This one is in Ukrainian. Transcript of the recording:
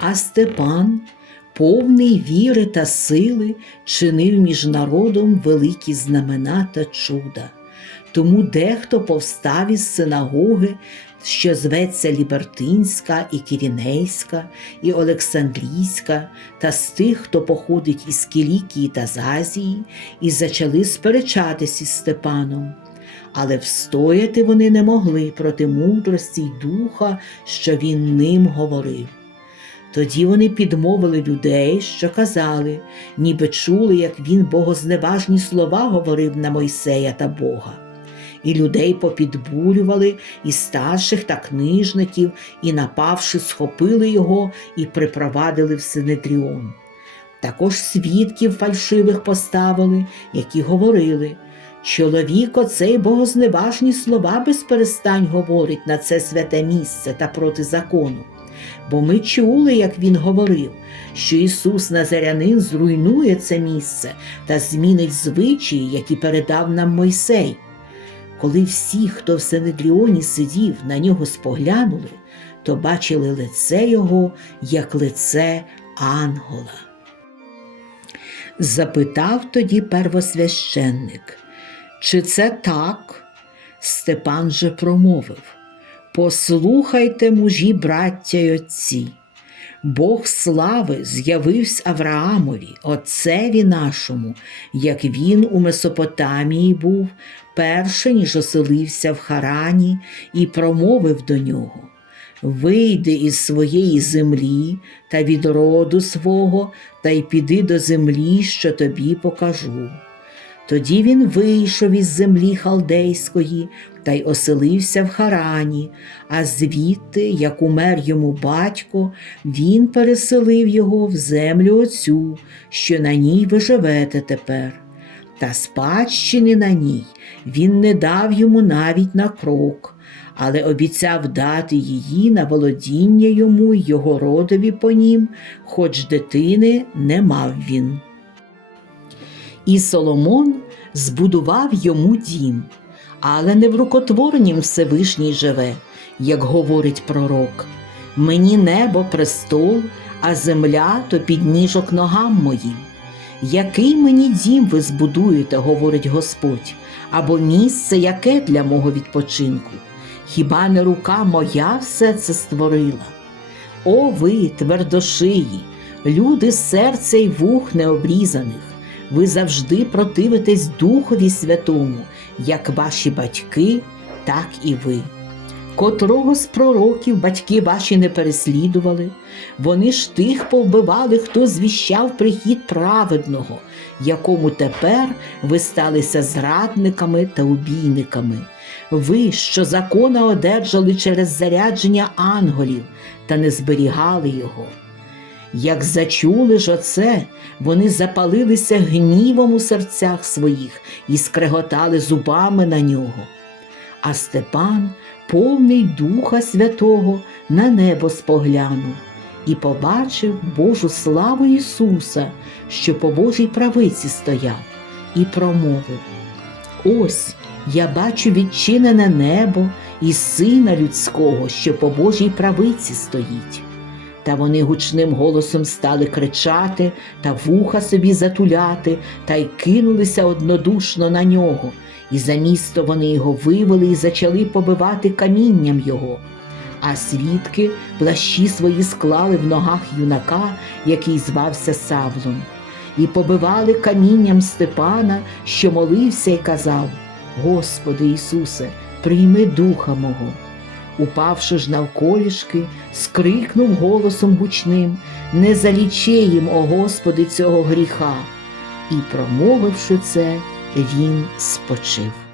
А Степан, повний віри та сили, чинив між народом великі знамена та чуда. Тому дехто повстав із синагоги, що зветься Лібертинська і Кірінейська, і Олександрійська, та з тих, хто походить із Кілікії та з Азії, і зачали сперечатись із Степаном. Але встояти вони не могли проти мудрості й духа, що він ним говорив. Тоді вони підмовили людей, що казали, ніби чули, як він богозневажні слова говорив на Мойсея та Бога. І людей попідбурювали, і старших та книжників, і, напавши, схопили його і припровадили в Синедріон. Також свідків фальшивих поставили, які говорили. Чоловік оцей богозневажні слова без перестань говорить на це святе місце та проти закону. Бо ми чули, як він говорив, що Ісус Назарянин зруйнує це місце та змінить звичаї, які передав нам Мойсей. Коли всі, хто в Синедріоні сидів, на нього споглянули, то бачили лице його, як лице ангела. Запитав тоді первосвященник, чи це так? Степан же промовив Послухайте, мужі, браття й отці. Бог слави з'явився Авраамові, отцеві нашому, як він у Месопотамії був, перше, ніж оселився в Харані, і промовив до нього: Вийди із своєї землі та від роду свого, та й піди до землі, що тобі покажу. Тоді він вийшов із землі халдейської та й оселився в Харані, а звідти, як умер йому батько, він переселив його в землю оцю, що на ній ви живете тепер. Та спадщини на ній він не дав йому навіть на крок, але обіцяв дати її на володіння йому й його родові по нім, хоч дитини не мав він. І Соломон збудував йому дім, але не в рукотворенім Всевишній живе, як говорить пророк. Мені небо престол, а земля то підніжок ногам моїм. Який мені дім ви збудуєте, говорить Господь, або місце яке для мого відпочинку? Хіба не рука моя все це створила? О ви, твердошиї, люди серця й вух необрізаних, ви завжди противитесь Духові Святому, як ваші батьки, так і ви. Котрого з пророків батьки ваші не переслідували, вони ж тих повбивали, хто звіщав прихід праведного, якому тепер ви сталися зрадниками та убійниками. Ви, що закона одержали через зарядження ангелів та не зберігали його. Як зачули ж оце, вони запалилися гнівом у серцях своїх і скреготали зубами на нього. А Степан, повний Духа Святого, на небо споглянув і побачив Божу славу Ісуса, що по Божій правиці стояв, і промовив: Ось я бачу відчинене небо і Сина Людського, що по Божій правиці стоїть. Та вони гучним голосом стали кричати та вуха собі затуляти, та й кинулися однодушно на нього, і за місто вони його вивели і зачали побивати камінням його. А свідки плащі свої склали в ногах юнака, який звався Савлом, і побивали камінням Степана, що молився й казав: Господи Ісусе, прийми духа мого. Упавши ж навколішки, скрикнув голосом гучним Не залічи їм, о Господи, цього гріха. І, промовивши це, він спочив.